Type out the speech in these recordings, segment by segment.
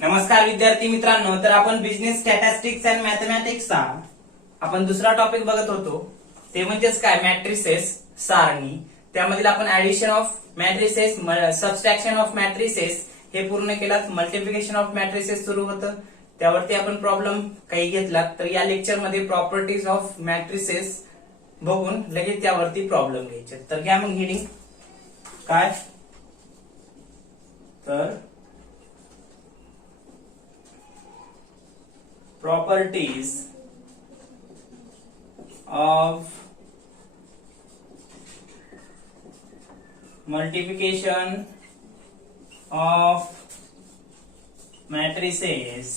नमस्कार विद्यार्थी मित्रांनो, तर आपण बिझनेस स्टॅटिस्टिक्स अँड मॅथमॅटिक्सचा आपण दुसरा टॉपिक बघत होतो. ते म्हणजेच काय, मॅट्रिसेस, सारणी. त्यामधील आपण addition of matrices, subtraction of matrices हे पूर्ण केलात. मल्टिप्लिकेशन ऑफ मॅट्रिसेस सुरू होतं, त्यावरती आपण प्रॉब्लेम काही घेतला. तर या लेक्चर मध्ये प्रॉपर्टीज ऑफ मॅट्रिसेस बघून लगेच त्यावरती प्रॉब्लेम घ्यायचे. तर घ्या मग हेडिंग काय, तर properties of multiplication of matrices.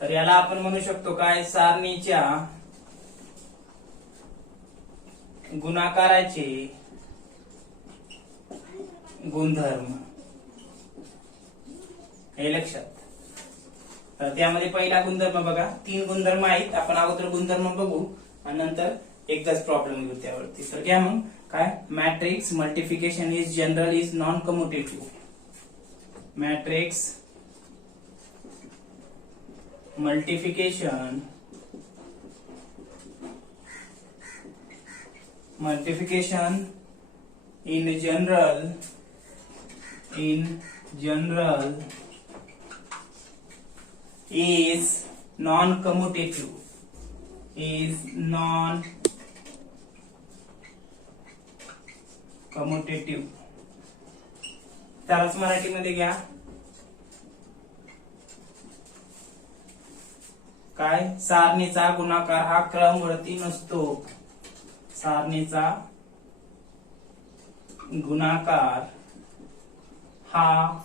तर याला आपण म्हणू शकतो काय, सारणीच्या गुणाकाराचे गुणधर्म. हे लक्षात. तर त्यामध्ये पहिला गुणधर्म बघा, 3 गुणधर्म आहेत. आपण अगोदर गुणधर्म बघू आणि नंतर एकदाच प्रॉब्लेम घेऊ त्यावरती. तर घ्या मग काय, matrix multiplication is general is non commutative. Matrix multiplication in general is non-commutative. त्यालाच मराठीमध्ये घ्या काय, सारणीचा गुणाकार हा क्रमवरती नसतो. सारणीचा गुणाकार हा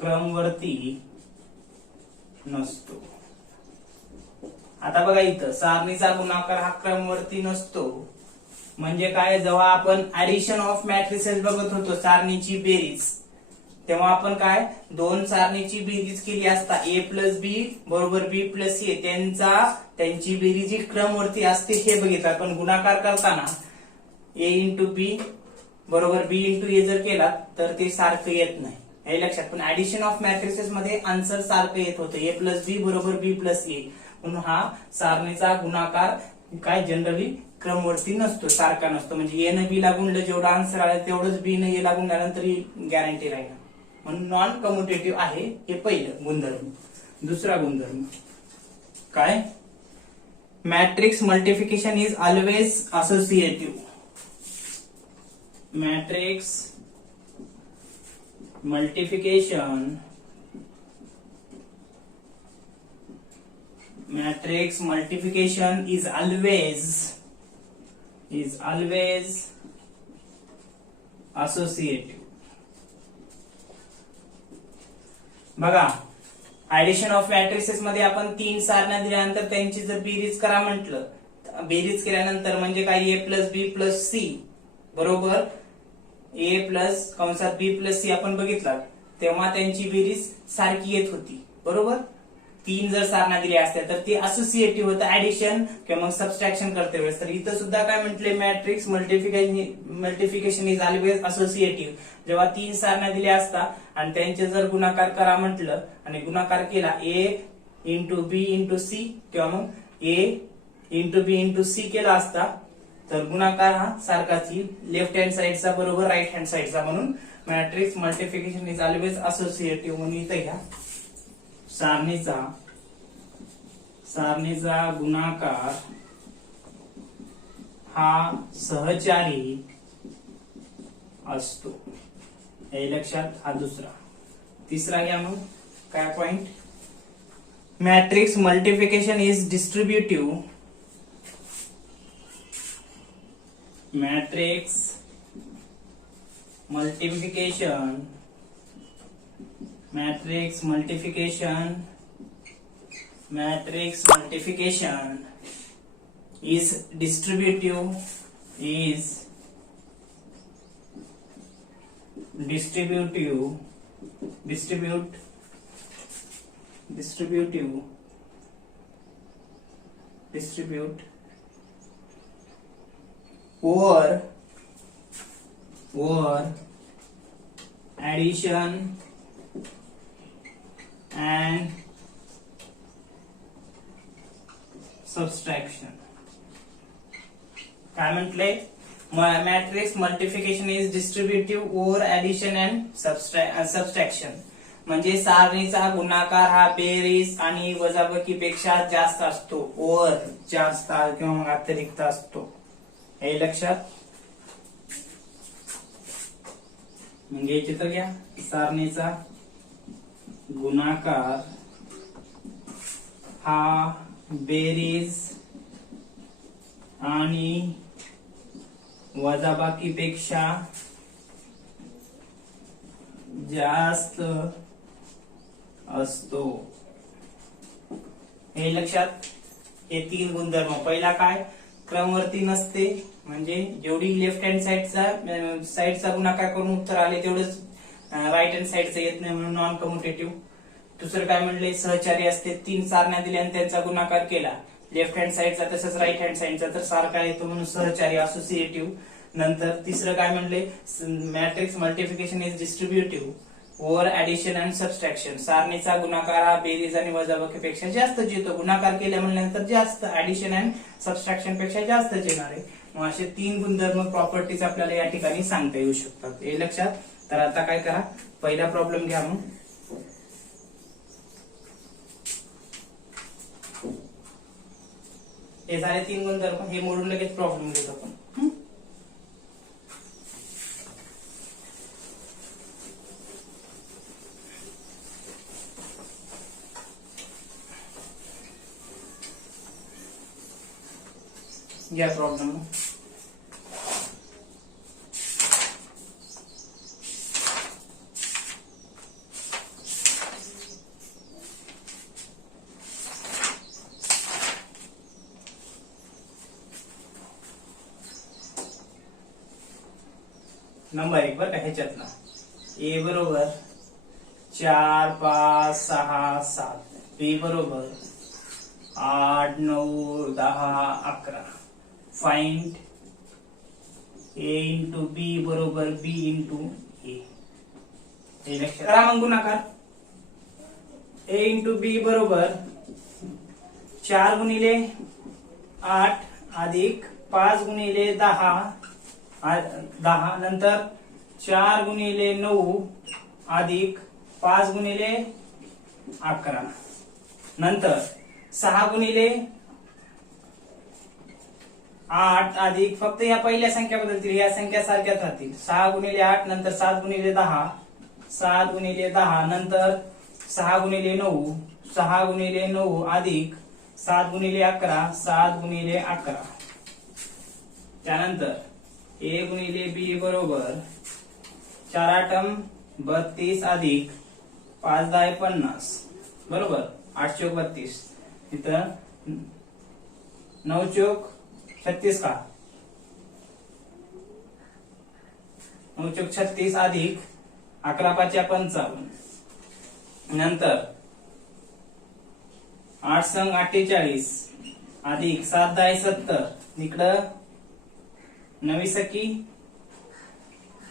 क्रमवरती नसतो. आता बघा इथं सारणीचा गुणाकार हा क्रमवरती नसतो म्हणजे काय, जेव्हा आपण ऍडिशन ऑफ मॅट्रिसेस बघत होतो, सारणीची बेरीज, तेव्हा आपण काय, 2 सारणीची बेरीज केली असता a प्लस बी बरोबर b प्लस ए, त्यांची बेरीज ही क्रमवरती असते हे बघितलं. पण गुणाकार करताना a इंटू बी बरोबर b इंटू ए जर केला तर ते सारखं येत नाही, हे लक्षात. पण ऍडिशन ऑफ मॅट्रिसेस मध्ये आन्सर सारखं येत होतं, a प्लस बी बरोबर b प्लस ए. म्हणून हा सारणीचा गुणाकार काय जनरली क्रमवरती नसतो, सारखा नसतो. म्हणजे ए न बी ला गुणलं जेवढं आन्सर आलं तेवढंच बी न ए ला गुणल्यानंतर गॅरंटी राहील. म्हणून नॉन कम्युटेटिव्ह आहे हे पहिलं गुणधर्म. दुसरा गुणधर्म काय, matrix multiplication is always associative. Matrix multiplication is always associative. बघा, ऍडिशन ऑफ मॅट्रिसेस मध्ये आपण 3 सारण्या दिल्यानंतर त्यांची जर बेरीज करा म्हटलं, बेरीज केल्यानंतर म्हणजे काय, ए प्लस बी प्लस सी बरोबर ए प्लस कंसात बी प्लस सी आपण बघितला, तेव्हा त्यांची बेरीज सारखी येत होती बरोबर. 3 जर सारण्या दिल्या असत्या तर ते असोसिएटिव्ह होतं ऍडिशन किंवा मग सबस्ट्रॅक्शन करते वेळेस. तर इथं सुद्धा काय म्हटले, matrix multiplication is always associative. जेव्हा 3 सारण्या दिल्या असता आणि त्यांचे जर गुणाकार करा म्हटलं आणि गुणाकार केला ए इंटू बी इंटू सी किंवा मग ए इंटू बी इंटू सी केला असता तर गुणाकार हा सारखाच येईल, लेफ्ट हँड साइडचा बरोबर राईट हँड साइडचा. म्हणून matrix multiplication is always associative. म्हणून इथे घ्या, सारणीचा गुणाकार हा सहचारी असतो, हे लक्षात. हा दुसरा. तिसरा घ्या मग काय point, matrix multiplication is distributive. Matrix multiplication is distributive over addition subtraction. काय म्हटले? Matrix multiplication is distributive over addition and subtraction. म्हणजे सारणीचा गुणाकार हा बेरीज आणि वजाबाकीपेक्षा जास्त असतो. ओव्हर जास्त किंवा मग अतिरिक्त असतो. हे लक्षात. म्हणजे चित्र घ्या. सारणीचा गुणाकार हा बेरीज आणि वजाबाकीपेक्षा जास्त असतो. हे लक्षात. हे तीन गुणधर्म. पहिला काय? क्रमवरती नसते. म्हणजे जेवढी लेफ्ट हँड साइडचा गुणाकार करून उत्तर आले तेवढंच राईट हँड साइडचं येत नाही म्हणून नॉन कम्युटेटिव्ह. दुसरं काय म्हणले? सहचारी असते. तीन सारण्या दिल्या आणि त्यांचा गुणाकार केला लेफ्ट हँड साइडचा तसंच राईट हँड साइडचा तर सारखा येतो म्हणून सहचारी असोसिएटिव्ह. नंतर तिसरं काय म्हणले? Matrix multiplication is distributive over addition and subtraction. सारणीचा गुणाकार हा बेरीज आणि वजाबाकीपेक्षा जास्त येतो. गुणाकार केल्या म्हणल्यानंतर जास्त, ऍडिशन अँड सबस्ट्रॅक्शन पेक्षा जास्तच येणार आहे. मग असे तीन गुणधर्म प्रॉपर्टीज आपल्याला या ठिकाणी सांगता येऊ शकतात. हे लक्षात. तर आता काय करा? पहिला प्रॉब्लेम घ्या. मग हे झाले तीन गुणधर्म. हे मोडून लगेच प्रॉब्लेम घेतो आपण. घ्या प्रॉब्लेम. नंबर 1 बरं का ह्याच्यातला. ए बरोबर 4 5 6 7. बी बरोबर 8 9 10 11. फाइंड ए इंटू बी बरोबर बी इंटू ए. हे लक्षात करा. मग गुणाकार ए इंटू बी बरोबर 4 गुणिले 8 अधिक 5 गुणिले 10 नंतर 4 गुणिले 9 अधिक 5 गुणिले 11 नंतर 6 गुणिले 8 अधिक फक्त या पहिल्या संख्या बदलतील. या संख्या सारख्याच राहतील. 6 गुणिले 8 नंतर 7 गुणिले 10 7 गुणिले 10 नंतर 6 गुणिले 9 6 गुणिले 9 अधिक 7 गुणिले 11 7 गुणिले 11. त्यानंतर ए गुणिले बी बरोबर 4 8 32 अधिक 5 10 50 बरोबर 8 चौक 32. इथं 9 चौक 36 का 9 चौक 36 अधिक 11 5 55 नंतर 8 संग 48 अधिक 7 10 70 इकडं 9 सकी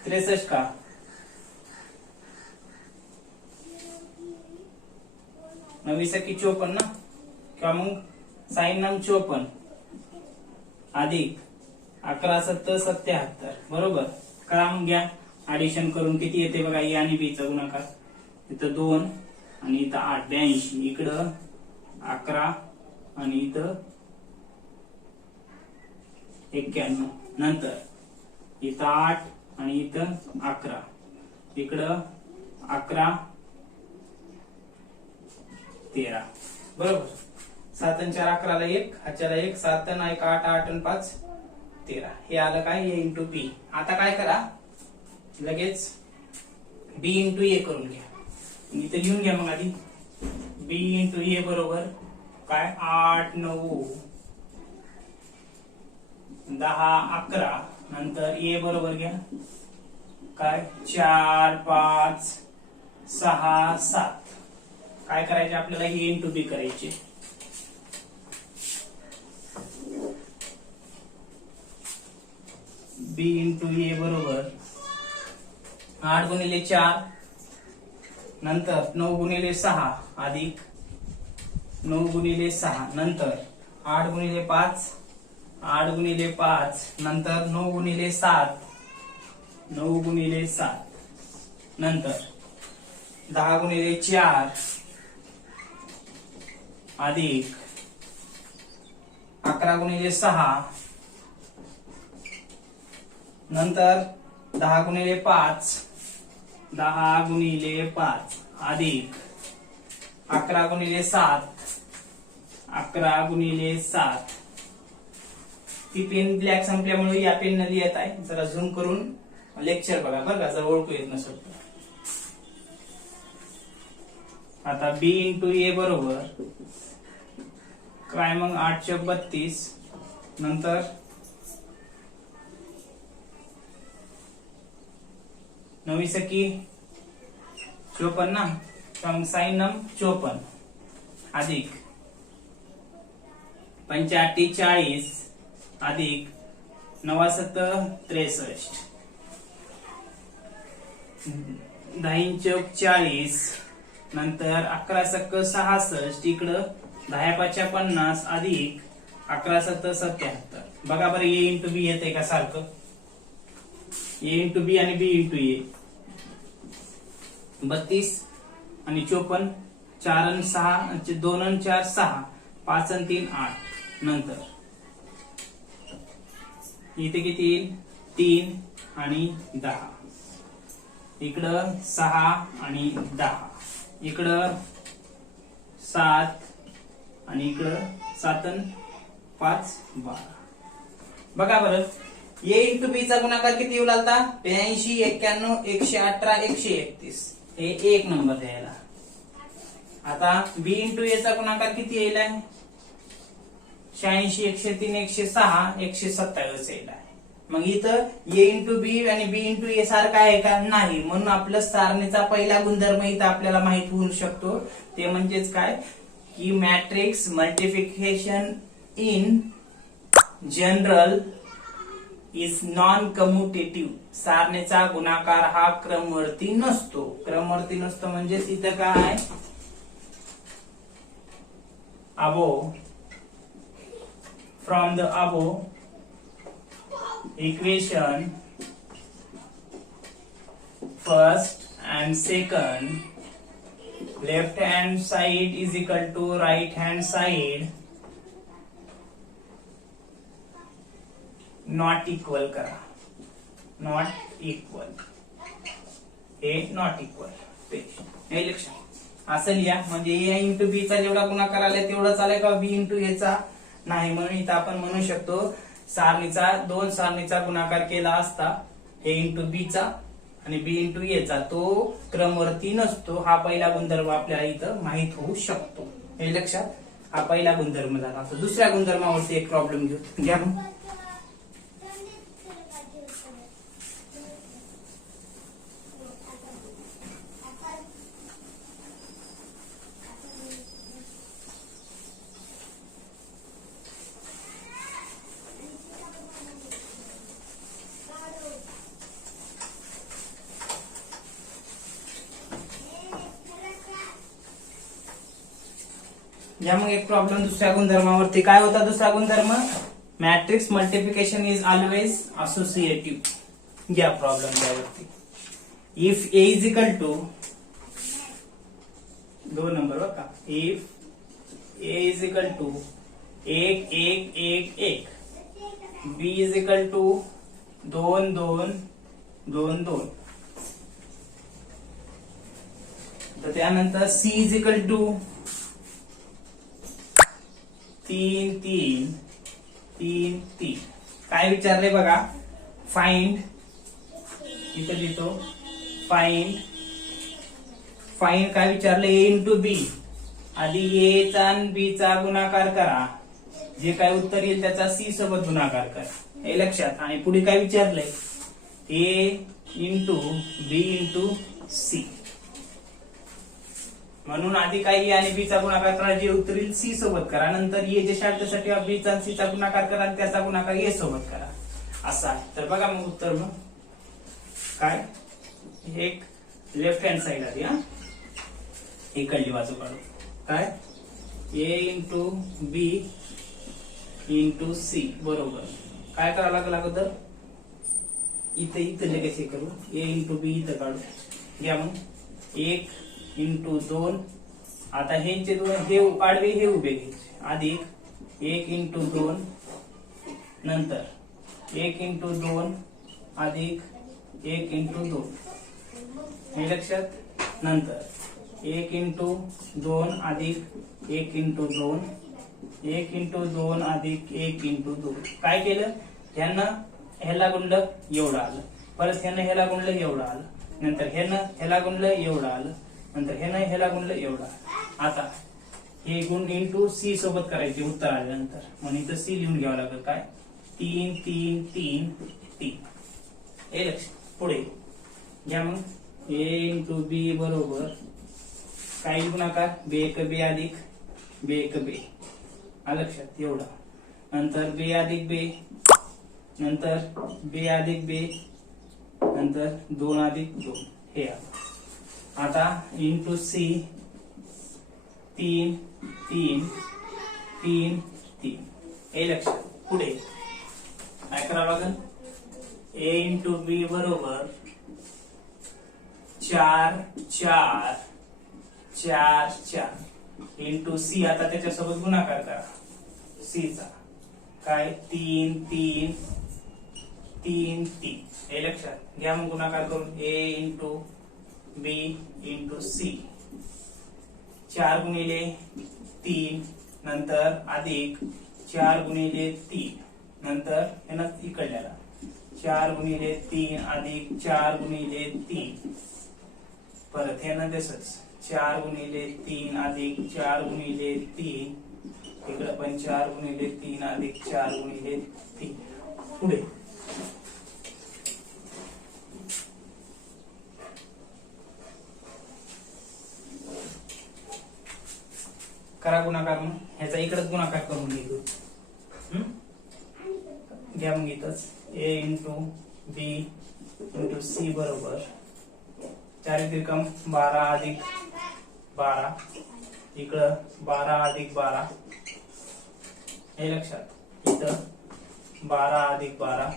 63 का 9 सकी 54 ना किंवा मग साइन नंग 54 अधिक 11 70 77 बरोबर. करा मग घ्या ऍडिशन करून किती येते बघा. ए आणि बी चा गुणाकार. इथं 2 आणि इथं 8 82 इकडं 11 आणि इथं 91 नंतर इथं 8 आणि इथं 11 इकडं 11 13 बरोबर. 7 आणि 4 11 ला 1 हाच्याला 1 7 आणि 1 8 8 आणि 5 13. हे आलं काय? ए इंटू बी. आता काय करा लगेच बी इंटू ए करून घ्या. इथे लिहून घ्या मग आधी. बी इंटू ए बरोबर काय 8 9 10 11 नंतर ए बरोबर घ्या काय 4 5 6 7. काय करायचे आपल्याला? ए इंटू बी करायचे. बी इंटू ए बरोबर 8 गुणिले 4 नंतर 9 गुणिले 6 अधिक 9 गुणिले 6 नंतर 8 गुणिले 5, 8 गुणिले 5, नंतर 9 गुणिले 7, 9 गुणिले 7, नंतर 10 गुणिले 4 अधिक 11 गुणिले 6, नंतर 10 गुणिले 5, 10 गुणिले 5 अधिक 11 गुणिले 7, 11 गुणिले 7. ती पेन ब्लॅक संपल्यामुळे या पेन न लिहित आहे. जरा झूम करून लेक्चर बघा बरं का, जर ओळखू येत नसेल तर. आता बी इंटू ए बरोबर काय मग 8 × 32, नंतर 9 सकी 54 ना, मग साइन नम 54 अधिक 85 40 अधिक 9 7 63, 10 चौक 40, नंतर 11 सक 66, इकडं 10 5 50 अधिक 11 7 77. बघा बरं ए इंटू बी येते का सारखं? ए इंटू बी आणि बी इंटू ए. 32 आणि 54, 4 आणि 6, 2 आणि 4 6, 5 आणि 3 8, नंतर इथे किती येईल? 3 आणि 10, इकडं 6 आणि 10, इकडं 7 आणि इकडं 7 आणि 5 12. बघा बरं ए इंटू बी चा गुणाकार किती येऊ लागला? 82 91 118 131. हे एक नंबर द्यायला. आता बी इंटू ए चा गुणाकार किती येईल? 86 103 106 127 येईल. मग इथं ए इंटू बी आणि बी इंटू ए सारखा आहे का? नाही. म्हणून आपलं सारणीचा पहिला गुणधर्म इथं आपल्याला माहित होऊ शकतो. ते म्हणजेच काय की matrix multiplication in general is non commutative. सारणीचा गुणाकार हा क्रमवर्ती नसतो. क्रमवर्ती नसतो म्हणजे इथं काय above from the above equation first and second left hand side is equal to right hand side not equal करा. not equal हे not equal हे लक्षात असं लिहा. म्हणजे ए इंटू बी चा जेवढा गुणाकार आलाय तेवढाच आलाय का बी इंटू ए चा? नाही. म्हणून इथं आपण म्हणू शकतो सारणीचा दोन सारणीचा गुणाकार केला असता ए इंटू बी चा आणि बी इंटू ए चा तो क्रमवर्ती नसतो. हा पहिला गुणधर्म आपल्याला इथं माहित होऊ शकतो. हे लक्षात. हा पहिला गुणधर्म झाला. आता दुसऱ्या गुणधर्मावरती एक प्रॉब्लेम घेऊ घ्या. या मग एक प्रॉब्लेम दुसऱ्या गुणधर्मावरती. काय होता दुसरा गुणधर्म? Matrix multiplication is always associative. घ्या प्रॉब्लेम त्यावरती. If A is equal to 2 number बघा. If A is equal to 1 1 1 1, B is equal to 2 2 2 2, तर त्यानंतर सी इज इक्वल टू 3 3 3 3. काय विचारले बघा? फाइंड, इथं लिहितो फाइंड. फाइंड काय विचारले? ए इंटू बी. आधी ए चा आणि बी चा गुणाकार करा. जे काय उत्तर येईल त्याचा सी सोबत गुणाकार करा. हे लक्षात. आणि पुढे काय विचारलंय? ए इंटू बी इंटू सी. म्हणून आधी काय ए आणि बी चा गुणाकार करा. जे उत्तर येईल सी सोबत करा. नंतर ए जे शाळेसाठी बी चा सी चा गुणाकार करा आणि त्याचा गुणाकार ए सोबत करा. असा आहे. तर बघा मग उत्तर मग काय? एक लेफ्ट हँड साइड आधी. हा इकडली बाजू काढू. काय? ए इंटू बी इंटू सी बरोबर काय करावं लागलं अगोदर इथं इथं लगेच हे करू ए इंटू बी इथं काढू घ्या मग 1 इंटू 2 आता हे दोन हे आडवे हे उभे घ्यायचे अधिक 1 इंटू 2 नंतर 1 इंटू 2 अधिक 1 इंटू 2 हे लक्षात नंतर 1 इंटू 2 अधिक 1 इंटू 2 1 इंटू 2 अधिक 1 इंटू 2 काय केलं ह्यांना ह्याला गुणलं एवढं आलं परत ह्यानं ह्याला गुणलं एवढं आलं नंतर ह्यानं ह्याला गुणलं एवढं आलं नंतर ह्यानं ह्याला गुणलं एवढं आलं आता हे गुण इंटू सी सोबत करायचे उत्तर आल्यानंतर म्हणून इथं सी लिहून घ्यावं लागेल काय 3 3 3 3 हे लक्ष पुढे घ्या मग ए इंटू बी बरोबर काय गुणाकार बे एक बे अधिक बे एक बे लक्षात एवढं नंतर बे अधिक बे नंतर बे अधिक बे नंतर 2 अधिक 2 हे आता इंटू सी 3 3 3 3 हे लक्षात पुढे काय करावं लागेल ए इंटू बी बरोबर 4 4 4 4 इंटू सी आता त्याच्यासोबत गुणाकार करा सी चा काय 3 3 3 3 हे लक्षात घ्या मग गुणाकार करून ए इंटू बी इंटू सी 4 गुणिले 3 नंतर अधिक 4 गुणिले 3 नंतर यांना इकडल्याला 4 गुणिले 3 अधिक 4 गुणिले 3 परत हे ना तसंच 4 गुणिले 3 अधिक 4 गुणिले 3 इकडे पण 4 गुणिले 3 अधिक 4 गुणिले 3 पुढे करा गुणाकार मग ह्याचा इकडेच गुणाकार करून घेऊ घ्या मग इथंच ए इंटू बी इंटू सी बरोबर 4 त्रिकम 12 अधिक 12 इकडं 12 अधिक 12 हे लक्षात इथं 12 अधिक 12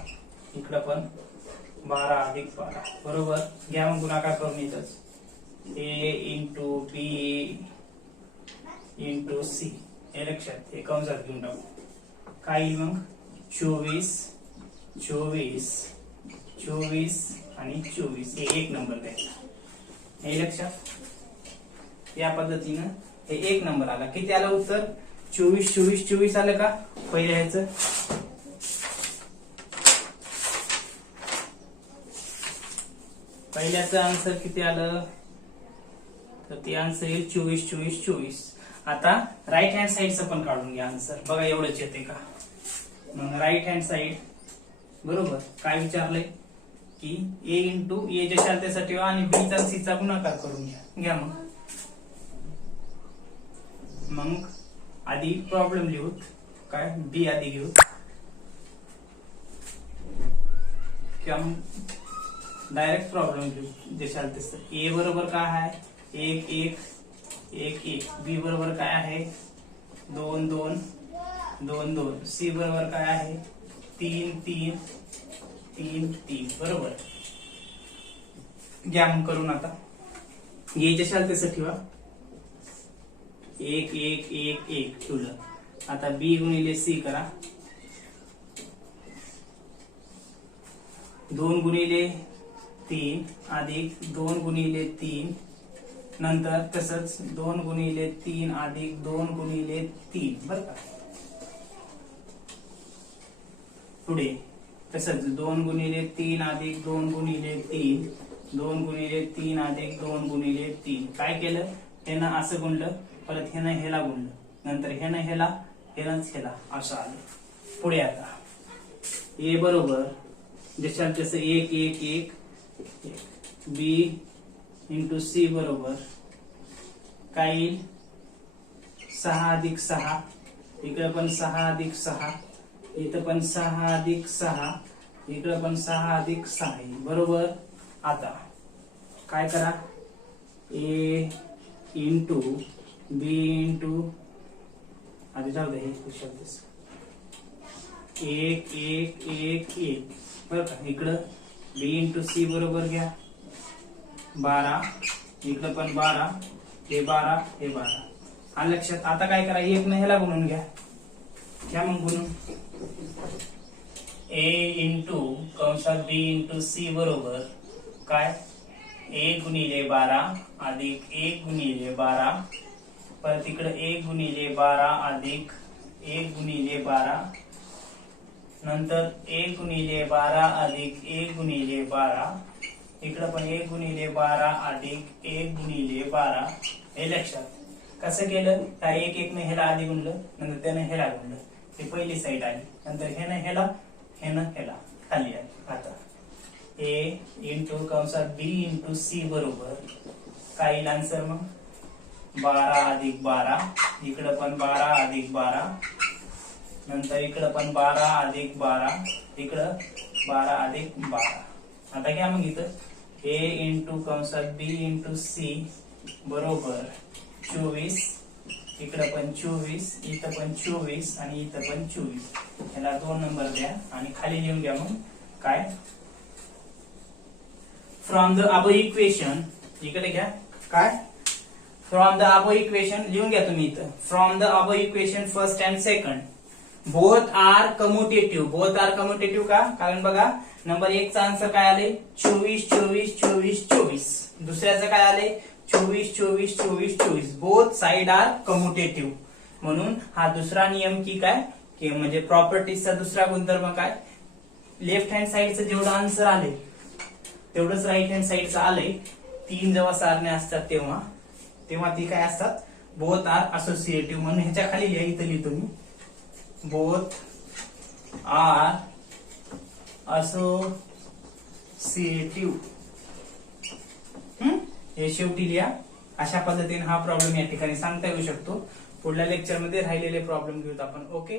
इकडं पण 12 अधिक 12 बरोबर घ्या मग गुणाकार करून इथंच ए इंटू बी इंटू सी हे लक्षात हे कंसात घेऊन टाकू काय येईल मग 24 24 24 आणि 24 हे एक नंबर द्यायचा हे लक्षात या पद्धतीनं हे एक नंबर आला किती आलं उत्तर 24 24 24 आलं का पहिल्या ह्याचं पहिल्याचं आन्सर किती आलं तर ते आन्सर येईल 24 24 24 आता राईट हँड साइडचं पण काढून घ्या आन्सर बघा एवढंच येते का मग राईट हँड साइड बरोबर काय विचारलंय की ए इंटू ए च्या शालतेसाठी आणि बी चा सी चा गुणाकार करून घ्या मग आधी प्रॉब्लेम लिहूत काय बी आधी घेऊ किंवा डायरेक्ट प्रॉब्लेम लिहू जे शालते ए बरोबर काय आहे 1 1 1 1 बी बरोबर काय आहे 2 2 2 2 सी बरोबर काय आहे 3 3 3 3 बरोबर घ्या मग करून आता याच्या शालतेसाठी ठेवा 1 1 1 1 ठेवलं आता बी गुणिले सी करा 2 गुणिले 3 अधिक 2 गुणिले 3 नंतर तसंच 2 गुणिले 3 अधिक 2 गुणिले 3 बरं का पुढे तसंच 2 गुणिले 3 अधिक 2 गुणिले 3 2 गुणिले 3 अधिक 2 गुणिले 3 काय केलं ह्यानं असं गुणलं परत ह्यानं ह्याला गुणलं नंतर ह्यानं ह्याला ह्यानंच ह्याला असं आलं पुढे आता ए बरोबर जशात जसं 1 1 1 बी इंटू सी बरोबर काय येईल 6 अधिक 6 इकडे पण 6 अधिक 6 इथं पण 6 अधिक 6 इकडे पण 6 अधिक 6 बरोबर आता काय करा ए इंटू बी इंटू आधी जाऊ दे हे शब्द एक एक एक एक बरं का. इकडं बी इंटू सी बरोबर घ्या 12, इकडं पण 12, हे 12 हे 12. आलं लक्षात. आता काय करा, एक न ह्याला गुणून घ्या मग गुणून ए इंटू कंसात बी इंटू सी बरोबर काय ए गुणिले 12 अधिक 1 गुणिले 12, परत इकडे 1 गुणिले 12 अधिक 1 गुणिले 12, नंतर 1 गुणिले 12 अधिक 1 गुणिले 12, इकडे पण 1 गुणिले 12 अधिक 1 गुणिले 12. हे लक्षात. कसं केलं, त्या एक एक ने ह्याला आधी गुणलं, नंतर त्यानं ह्याला गुणलं, ही पहिली साईड आली, नंतर ह्यानं ह्याला खाली आली. आता ए इंटू कंसात बी इंटू सी बरोबर काय येईल आन्सर मग 12 अधिक 12, इकडं पण 12 अधिक 12, नंतर इकडं पण 12 अधिक 12, इकडं 12 अधिक 12. आता घ्या मग इथं ए इंटू कंसात बी इंटू सी बरोबर 24, इकडं पण 24, इथं पण 24 आणि इथं पण 24. ह्याला 2 नंबर द्या आणि खाली लिहून घ्या मग काय फ्रॉम द अबव इक्वेशन. इकडे घ्या काय फ्रॉम द अबव इक्वेशन लिहून घ्या तुम्ही इथं. From the above equation first and second both are commutative का, कारण बघा नंबर 1 चा आन्सर काय आले 24 24 24 24, दुसऱ्याचं काय आले 24 24 24 24. Both side are commutative. म्हणून हा दुसरा नियम की काय की म्हणजे प्रॉपर्टीजचा दुसरा गुणधर्म काय, लेफ्ट हँड साइडचं जेवढं आन्सर आले तेवढंच राईट हँड साइडचं आलंय. 3 जेव्हा सारण्या असतात तेव्हा ती काय असतात बोथ आर असोसिएटिव्ह. म्हणून ह्याच्या खाली लिहा, इथं लिहितो मी बोथ आर असोसिएटिव्ह. हे शेवटी लिहा. अशा पद्धतीने हा प्रॉब्लेम या ठिकाणी सांगता येऊ शकतो. पुढल्या लेक्चरमध्ये राहिलेले प्रॉब्लेम घेऊत आपण. ओके.